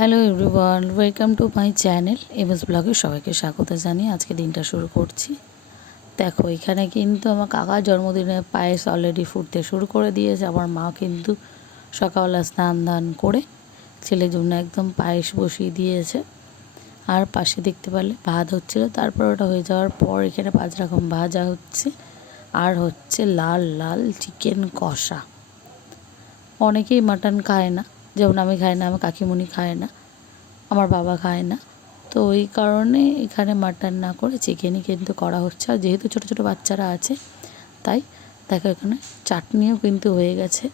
Hello everyone, welcome to my channel MS ব্লগে সবাইকে স্বাগত জানিয়ে আজকে দিনটা শুরু করছি। দেখো এখানে কিন্তু আমার কাকার জন্মদিনে পায়েস অলরেডি ফুটতে শুরু করে দিয়েছে। আমার মা কিন্তু সকালবেলা স্নান দান করে ছেলের জন্য একদম পায়েস বসিয়ে দিয়েছে। আর পাশে দেখতে পারলে ভাত হচ্ছিলো, তারপর ওটা হয়ে যাওয়ার পর এখানে 5 রকম ভাজা হচ্ছে আর হচ্ছে লাল লাল চিকেন কষা। অনেকেই মাটন খায় না, যেমন আমি খাই না, আমার কাকিমুনি খায় না, আমার বাবা খায় না। তো ওই কারণে এখানে মাটন না করে চিকেনই কিন্তু করা হচ্ছে। আর যেহেতু ছোটো ছোটো বাচ্চারা আছে তাই দেখো এখানে চাটনিও কিন্তু হয়ে গেছে।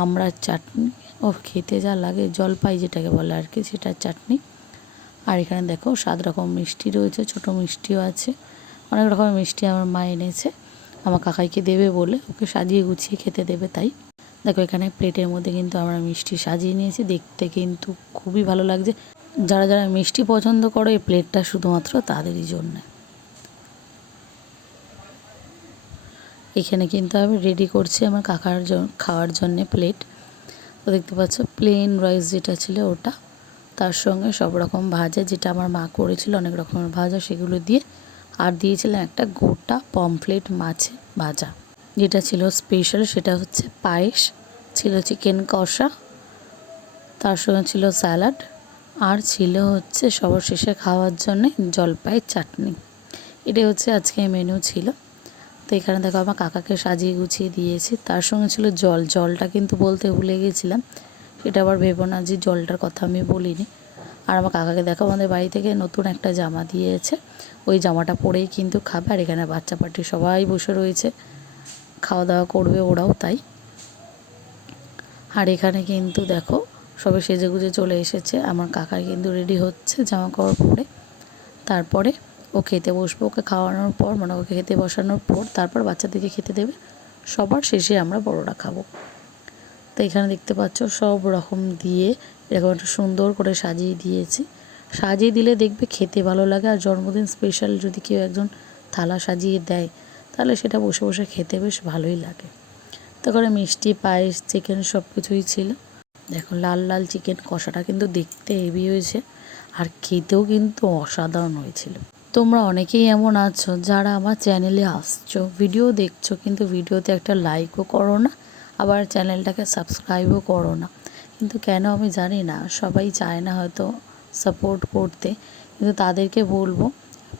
আমড়ার চাটনি, ও খেতে যা লাগে, জলপাই যেটাকে বলে আর কি, সেটার চাটনি। আর এখানে দেখো 7 রকম মিষ্টি রয়েছে, ছোটো মিষ্টিও আছে, অনেক রকমের মিষ্টি আমার মা এনেছে আমার কাকাইকে দেবে বলে, ওকে সাজিয়ে গুছিয়ে খেতে দেবে তাই। দেখো এখানে প্লেটের মধ্যে কিন্তু আমরা মিষ্টি সাজিয়ে নিয়েছি, দেখতে কিন্তু খুবই ভালো লাগছে। যারা যারা মিষ্টি পছন্দ করে এই প্লেটটা শুধুমাত্র তাদেরই জন্য। এখানে কিন্তু আমি রেডি করছি আমার কাকার খাওয়ার জন্যে প্লেট। তো দেখতে পাচ্ছ প্লেন রাইস যেটা ছিল ওটা, তার সঙ্গে সব রকম ভাজা যেটা আমার মা করেছিল, অনেক রকমের ভাজা, সেগুলো দিয়ে আর দিয়েছিলাম একটা গোটা পমফ্লেট মাছে ভাজা। যেটা ছিল স্পেশাল সেটা হচ্ছে পায়েস, ছিল চিকেন কষা, তার সঙ্গে ছিল স্যালাড, আর ছিল হচ্ছে সর্বশেষে খাওয়ার জন্যে জলপাইয়ের চাটনি। এটাই হচ্ছে আজকে মেনু ছিল। তো এখানে দেখো আমার কাকাকে সাজিয়ে গুছিয়ে দিয়েছি, তার সঙ্গে ছিল জলটা কিন্তু বলতে ভুলে গেছিলাম, সেটা আবার ভেবো না যে জলটার কথা আমি বলিনি। আর আমার কাকাকে দেখো আমাদের বাড়ি থেকে নতুন একটা জামা দিয়েছে, ওই জামাটা পরেই কিন্তু খাবে। আর এখানে বাচ্চা পার্টি সবাই বসে রয়েছে, খাওয়া দাওয়া করবে ওরাও তাই। আর এখানে কিন্তু দেখো সবে সেজেগুজে চলে এসেছে, আমার কাকা কিন্তু রেডি হচ্ছে জামা কাপড় পরে। তারপরে ও খেতে বসবে, ওকে খাওয়ানোর পর মানে ওকে খেতে বসানোর পর তারপর বাচ্চাদেরকে খেতে দেবে, সবার শেষে আমরা বড়রা খাবো। তো এখানে দেখতে পাচ্ছ সব রকম দিয়ে এরকম একটা সুন্দর করে সাজিয়ে দিয়েছি। সাজিয়ে দিলে দেখবে খেতে ভালো লাগে। আর জন্মদিন স্পেশাল যদি কেউ একজন থালা সাজিয়ে দেয় তাহলে সেটা বসে বসে খেতে বেশ ভালোই লাগে। তারপরে মিষ্টি, পায়েস, চিকেন সব কিছুই ছিল। দেখো লাল লাল চিকেন কষাটা কিন্তু দেখতে হেভি হয়েছে আর খেতেও কিন্তু অসাধারণ হয়েছিল। তোমরা অনেকেই এমন আছো যারা আমার চ্যানেলে আসছো, ভিডিও দেখছো, কিন্তু ভিডিওতে একটা লাইকও করো না, আবার চ্যানেলটাকে সাবস্ক্রাইবও করো না। কিন্তু কেন আমি জানি না, সবাই চায় না হয়তো সাপোর্ট করতে। কিন্তু তাদেরকে বলবো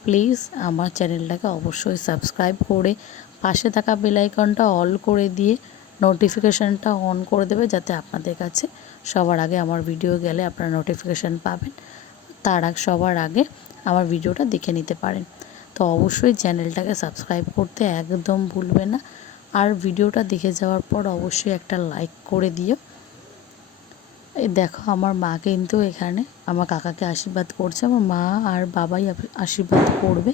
প্লিজ আমার চ্যানেলটাকে অবশ্যই সাবস্ক্রাইব করে পাশে থাকা বেল আইকনটা অল করে দিয়ে নোটিফিকেশানটা অন করে দেবে, যাতে আপনাদের কাছে সবার আগে আমার ভিডিও গেলে আপনারা নোটিফিকেশান পাবেন, সবার আগে আমার ভিডিওটা দেখে নিতে পারেন। তো অবশ্যই চ্যানেলটাকে সাবস্ক্রাইব করতে একদম ভুলবে না। আর ভিডিওটা দেখে যাওয়ার পর অবশ্যই একটা লাইক করে দিও। এই দেখো আমার মা কিন্তু এখানে আমার কাকাকে আশীর্বাদ করছে, আমার মা আর বাবাই আশীর্বাদ করবে,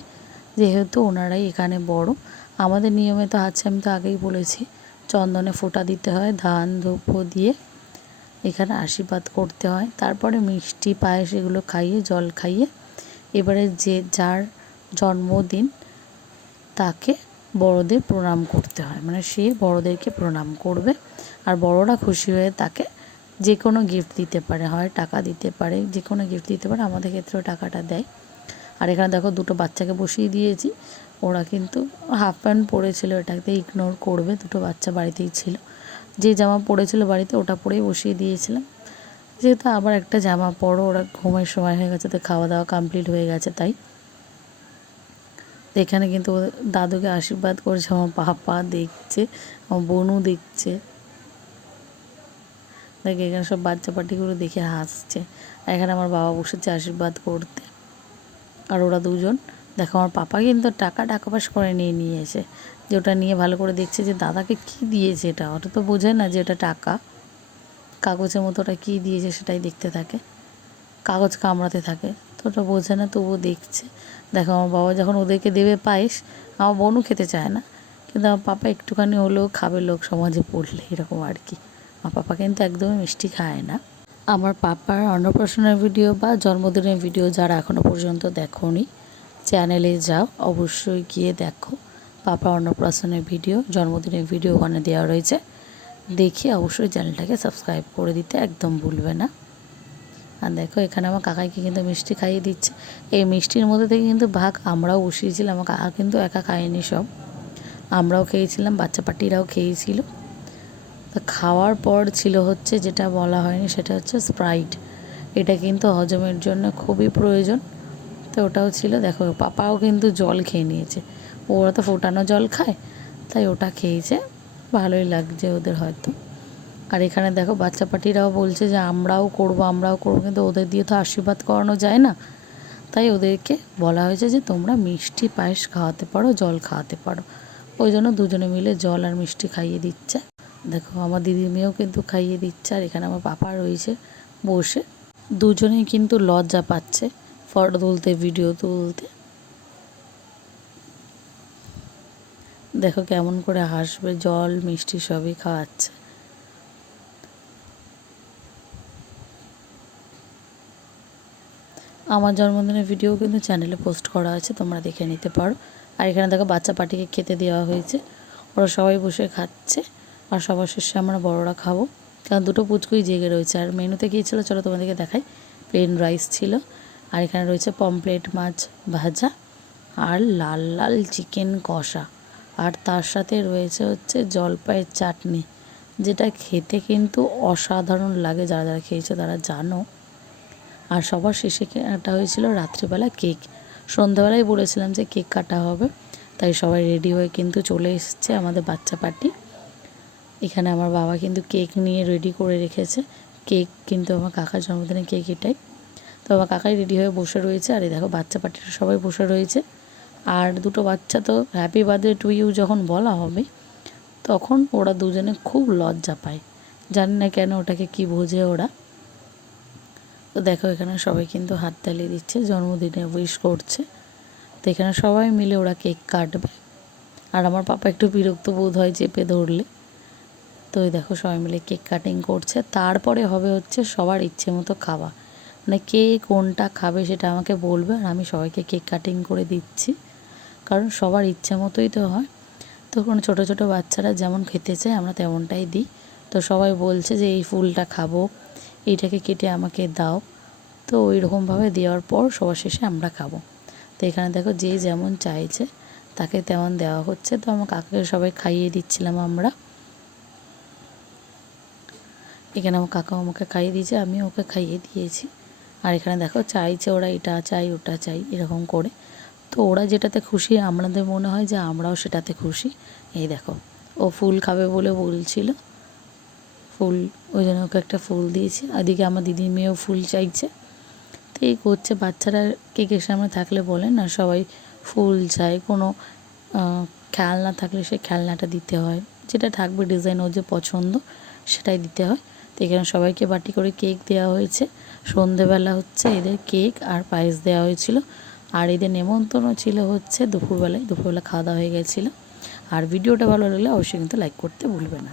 যেহেতু ওনারাই এখানে বড়। আমাদের নিয়মে তো আছে, আমি তো আগেই বলেছি, চন্দনে ফোঁটা দিতে হয়, ধান ধূপ দিয়ে এখানে আশীর্বাদ করতে হয়। তারপরে মিষ্টি, পায়েস এগুলো খাইয়ে, জল খাইয়ে এবারে যে যার জন্মদিন তাকে বড়দের প্রণাম করতে হয়, মানে সে বড়দেরকে প্রণাম করবে। আর বড়রা খুশি হয়ে তাকে যে কোনো গিফট দিতে পারে, হয় টাকা দিতে পারে, যে কোনো গিফট দিতে পারে, আমাদের ক্ষেত্রেও টাকাটা দেয়। আর এখানে দেখো দুটো বাচ্চাকে বসিয়ে দিয়েছি, ওরা কিন্তু হাফ প্যান্ট পরেছিল, এটাকে ইগনোর করবে, দুটো বাচ্চা বাড়িতেই ছিল, যে জামা পরেছিল বাড়িতে ওটা পরেই বসিয়ে দিয়েছিলাম। যেহেতু আবার একটা জামা পরো, ওরা ঘুমের সময় হয়ে গেছে, তো খাওয়া দাওয়া কমপ্লিট হয়ে গেছে তাই। এখানে কিন্তু দাদুকে আশীর্বাদ করছে, আমার পাপা দেখছে, আমার বোনও দেখছে। দেখে এখানে সব বাচ্চা পাটিগুলো দেখে হাসছে। আর এখানে আমার বাবা বসেছে আশীর্বাদ করতে। আর ওরা দুজন দেখো, আমার পাপা কিন্তু টাকা পাস করে নিয়ে এসে, যে ওটা নিয়ে ভালো করে দেখছে যে দাদাকে কি দিয়েছে, এটা ওটা তো বোঝে না যে এটা টাকা, কাগজের মতো ওটা কী দিয়েছে সেটাই দেখতে থাকে, কাগজ কামড়াতে থাকে, তো ওটা বোঝে না, তবুও দেখছে। দেখো আমার বাবা যখন ওদেরকে দেবে পায়েস, আমার বোনও খেতে চায় না, কিন্তু আমার পাপা একটুখানি হলেও খাবে লোক সমাজে পড়লে, এরকম আর কি। আমার পাপা কিন্তু একদমই মিষ্টি খায় না। আমার পাপার অন্নপ্রাশনের ভিডিও বা জন্মদিনের ভিডিও যারা এখনও পর্যন্ত দেখোনি, চ্যানেলে যাও, অবশ্যই গিয়ে দেখো। পাপার অন্নপ্রাশনের ভিডিও, জন্মদিনের ভিডিও ওখানে দেওয়া রয়েছে, দেখে অবশ্যই চ্যানেলটাকে সাবস্ক্রাইব করে দিতে একদম ভুলবে না। আর দেখো এখানে আমার কাকাইকে কিন্তু মিষ্টি খাইয়ে দিচ্ছে। এই মিষ্টির মধ্যে থেকে কিন্তু ভাগ আমরাও বসিয়েছিলাম, আমার কাকা কিন্তু একা খায়নি, সব আমরাও খেয়েছিলাম, বাচ্চা পাটিরাও খেয়েছিল। তা খাওয়ার পর ছিল হচ্ছে, যেটা বলা হয়নি সেটা হচ্ছে স্প্রাইট। এটা কিন্তু হজমের জন্য খুবই প্রয়োজন। তো ওটাও ছিল। দেখো পাপাও কিন্তু জল খেয়ে নিয়েছে, ওরা তো ফোটানো জল খায়, তাই ওটা খেয়েছে, ভালোই লাগছে ওদের হয়তো। আর এখানে দেখো বাচ্চা পাটিরাও বলছে যে আমরাও করবো, কিন্তু ওদের দিয়ে তো আশীর্বাদ করানো যায় না, তাই ওদেরকে বলা হয়েছে যে তোমরা মিষ্টি পায়েস খাওয়াতে পারো, জল খাওয়াতে পারো। ওই জন্য দুজনে মিলে জল আর মিষ্টি খাইয়ে দিচ্ছে। দেখো আমার দিদির মেয়েও কিন্তু খাইয়ে দিচ্ছে। আর এখানে আমার পাপা রয়েছে বসে, দুজনেই কিন্তু লজ্জা পাচ্ছে ফটো তুলতে, ভিডিও তুলতে। দেখো কেমন করে হাসবে, জল মিষ্টি সবই খাওয়াচ্ছে। আমার জন্মদিনের ভিডিও কিন্তু চ্যানেলে পোস্ট করা আছে, তোমরা দেখে নিতে পারো। আর এখানে দেখো বাচ্চা পাটিকে খেতে দেওয়া হয়েছে, ওরা সবাই বসে খাচ্ছে। আর সবার শেষে আমরা বড়রা খাবো, কারণ দুটো পুচকুই জেগে রয়েছে। আর মেনুতে কী ছিল চলো তোমাদেরকে দেখাই। প্লেন রাইস ছিল, আর এখানে রয়েছে পমপ্লেট মাছ ভাজা, আর লাল লাল চিকেন কষা, আর তার সাথে রয়েছে হচ্ছে জলপাইয়ের চাটনি, যেটা খেতে কিন্তু অসাধারণ লাগে, যারা যারা খেয়েছে তারা জানো। আর সবার শেষে কাটা হয়েছিল রাত্রিবেলা কেক। সন্ধ্যাবেলায় বলেছিলাম যে কেক কাটা হবে, তাই সবাই রেডি হয়ে কিন্তু চলে এসেছে আমাদের বাচ্চা পার্টি। এখানে আমার বাবা কিন্তু কেক নিয়ে রেডি করে রেখেছে। কেক কিন্তু আমার কাকার জন্মদিনের কেক এটাই। তো আমার কাকাই রেডি হয়ে বসে রয়েছে। আর এই দেখো বাচ্চা পার্টিটা সবাই বসে রয়েছে। আর দুটো বাচ্চা তো হ্যাপি বার্থডে টু ইউ যখন বলা হবে, তখন ওরা দুজনে খুব লজ্জা পায়, জানি না কেন, ওটাকে কি বোঝে ওরা। তো দেখো এখানে সবাই কিন্তু হাততালি দিচ্ছে, জন্মদিনে উইশ করছে। তো এখানে সবাই মিলে ওরা কেক কাটবে। আর আমার পাপা একটু বিরক্ত বোধ হয় চেপে ধরলে। তো এই দেখো সবাই মিলে কেক কাটিং করছে। তারপরে হবে হচ্ছে সবার ইচ্ছে মতো খাওয়া, মানে কে কোনটা খাবে সেটা আমাকে বলবে, আর আমি সবাইকে কেক কাটিং করে দিচ্ছি, কারণ সবার ইচ্ছে মতোই তো হয়। তখন ছোটো ছোটো বাচ্চারা যেমন খেতে চায় আমরা তেমনটাই দিই। তো সবাই বলছে যে এই ফুলটা খাবো, এইটাকে কেটে আমাকে দাও। তো ওই রকমভাবে দেওয়ার পর সবার শেষে আমরা খাবো। তো এখানে দেখো যে যেমন চাইছে তাকে তেমন দেওয়া হচ্ছে। তো আমার কাকাকে সবাই খাইয়ে দিচ্ছিলাম আমরা। এখানে আমার কাকা আমাকে খাইয়ে দিয়েছে, আমি ওকে খাইয়ে দিয়েছি। আর এখানে দেখো চাইছে ওরা এটা চাই ওটা চাই এরকম করে। তো ওরা যেটাতে খুশি আমাদের মনে হয় যে আমরাও সেটাতে খুশি। এই দেখো ও ফুল খাবে বলে বলছিল, ফুল, ওই জন্য ওকে একটা ফুল দিয়েছি। এদিকে আমার দিদির মেয়েও ফুল চাইছে। তো এই করছে, বাচ্চারা কেকের সামনে থাকলে বলে না সবাই ফুল চায়, কোনো খেলনা থাকলে সে খেলনাটা দিতে হয়, যেটা থাকবে ডিজাইন ওর যে পছন্দ সেটাই দিতে হয়। তো এখানে সবাইকে বাটি করে কেক দেওয়া হয়েছে। সন্ধেবেলা হচ্ছে এদের কেক আর পায়েস দেওয়া হয়েছিল। আর এদের নেমন্তন্ন ছিল হচ্ছে দুপুরবেলা খাওয়া দাওয়া হয়ে গেছিলো। আর ভিডিওটা ভালো লাগলে অবশ্যই কিন্তু লাইক করতে ভুলবে না।